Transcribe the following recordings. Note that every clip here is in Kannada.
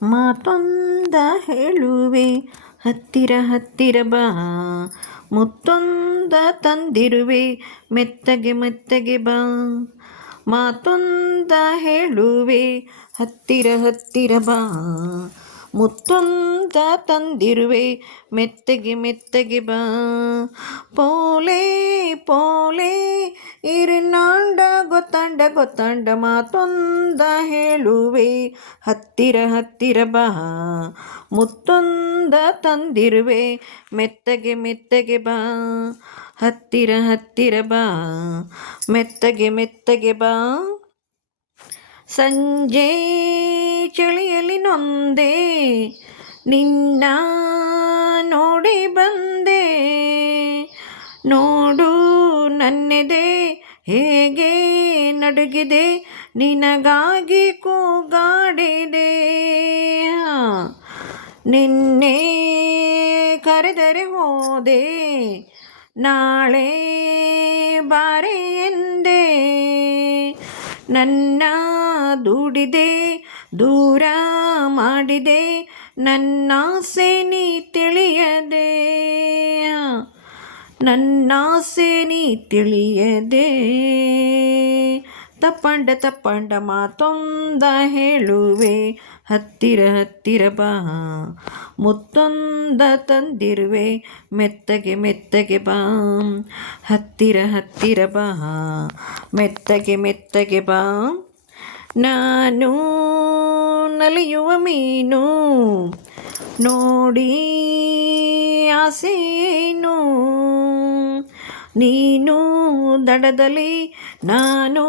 ಮಾತೊಂದ ಹೇಳುವೆ ಹತ್ತಿರ ಹತ್ತಿರ ಬಾ, ಮುತ್ತೊಂದ ತಂದಿರುವೆ ಮೆತ್ತಗೆ ಮೆತ್ತಗೆ ಬಾ. ಮಾತೊಂದ ಹೇಳುವೆ ಹತ್ತಿರ ಹತ್ತಿರ ಬಾ, ಮುತ್ತೊಂದ ತಂದಿರುವೆ ಮೆತ್ತಗೆ ಮೆತ್ತಗೆ ಬಾ. ಪೋಲೆ ಪೋಲೆ ಇರಿನಾಂಡ ಗೊತ್ತಂಡ ಗೊತ್ತಂಡ, ಮಾತೊಂದ ಹೇಳುವೆ ಹತ್ತಿರ ಹತ್ತಿರ ಬಾ, ಮುತ್ತೊಂದ ತಂದಿರುವೆ ಮೆತ್ತಗೆ ಮೆತ್ತಗೆ ಬಾ. ಹತ್ತಿರ ಹತ್ತಿರ ಬಾ, ಮೆತ್ತಗೆ ಮೆತ್ತಗೆ ಬಾ. ಸಂಜೆ ಚಳಿಯಲ್ಲಿ ನೊಂದೆ ನಿನ್ನ ನೋಡಿ ಬಂದೆ, ನೋಡು ನನ್ನೆದೆ ಹೇಗೆ ನಡುಗಿದೆ, ನಿನಗಾಗಿ ಕೂಗಾಡಿದೆ. ನಿನ್ನೆ ಕರೆದರೆ ಹೋದೆ, ನಾಳೆ ಬಾರೆ ಎಂದೆ. ನನ್ನ ದೂಡಿದೆ ದೂರ ಮಾಡಿದೆ, ನನ್ನಾಸೆ ನೀ ತಿಳಿಯದೆ, ನನ್ನಾಸೆ ನೀ ತಿಳಿಯದೆ. ತಪ್ಪಂಡ ತಪ್ಪಂಡ ಮಾತೊಂದ ಹೇಳುವೆ ಹತ್ತಿರ ಹತ್ತಿರ ಬಾ, ಮುತ್ತೊಂದ ತಂದಿರುವೆ ಮೆತ್ತಗೆ ಮೆತ್ತಗೆ ಬಾ. ಹತ್ತಿರ ಹತ್ತಿರ ಬಾ, ಮೆತ್ತಗೆ ಮೆತ್ತಗೆ ಬಾ. ನಾನು ನಲಿಯುವ ಮೀನು ನೋಡಿ ಆಸೆಯೇನು, ನೀನು ದಡದಲ್ಲಿ ನಾನು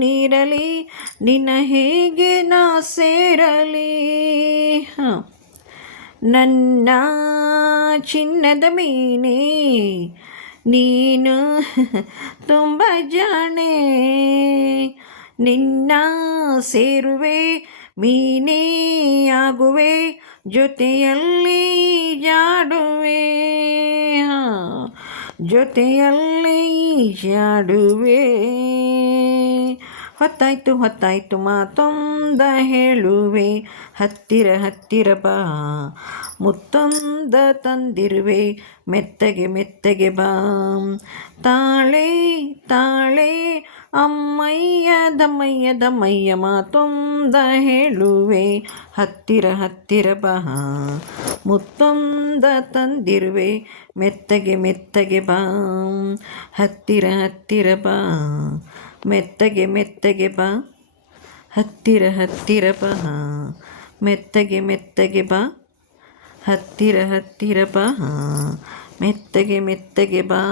ನೀರಲಿ, ನಿನ್ನ ಹೇಗೆ ನಾ ಸೇರಲಿ. ನನ್ನ ಚಿನ್ನದ ಮೀನೇ ನೀನು ತುಂಬ ಜಾಣೆ, ನಿನ್ನ ಸೇರುವೆ ಮೀನೇ ಆಗುವೆ, ಜೊತೆಯಲ್ಲಿ ಜಾಡುವೆ, ಜೊತೆಯಲ್ಲಿ ಜಾಡುವೆ. ಹೊತ್ತಾಯ್ತು ಹೊತ್ತಾಯ್ತು ಮಾತೊಂದ ಹೇಳುವೆ ಹತ್ತಿರ ಹತ್ತಿರ ಬಾ, ಮುತ್ತೊಂದ ತಂದಿರುವೆ ಮೆತ್ತಗೆ ಮೆತ್ತಗೆ ಬಾ. ತಾಳೆ ತಾಳೆ ಅಮ್ಮಯ್ಯ ದಮ್ಮಯ್ಯ ದಮ್ಮಯ್ಯ, ಮಾತೊಂದ ಹೇಳುವೆ ಹತ್ತಿರ ಹತ್ತಿರ ಬಾ, ಮುತ್ತೊಂದ ತಂದಿರುವೆ ಮೆತ್ತಗೆ ಮೆತ್ತಗೆ ಬಾ. ಹತ್ತಿರ ಹತ್ತಿರ ಬಾ, ಮೆತ್ತಗೆ ಮೆತ್ತಗೆ ಬಾ. ಹತ್ತಿರ ಹತ್ತಿರ ಬಾ, ಮೆತ್ತಗೆ ಮೆತ್ತಗೆ ಬಾ. ಹತ್ತಿರ ಹತ್ತಿರ ಬಾ, ಮೆತ್ತಗೆ ಮೆತ್ತಗೆ ಬಾ.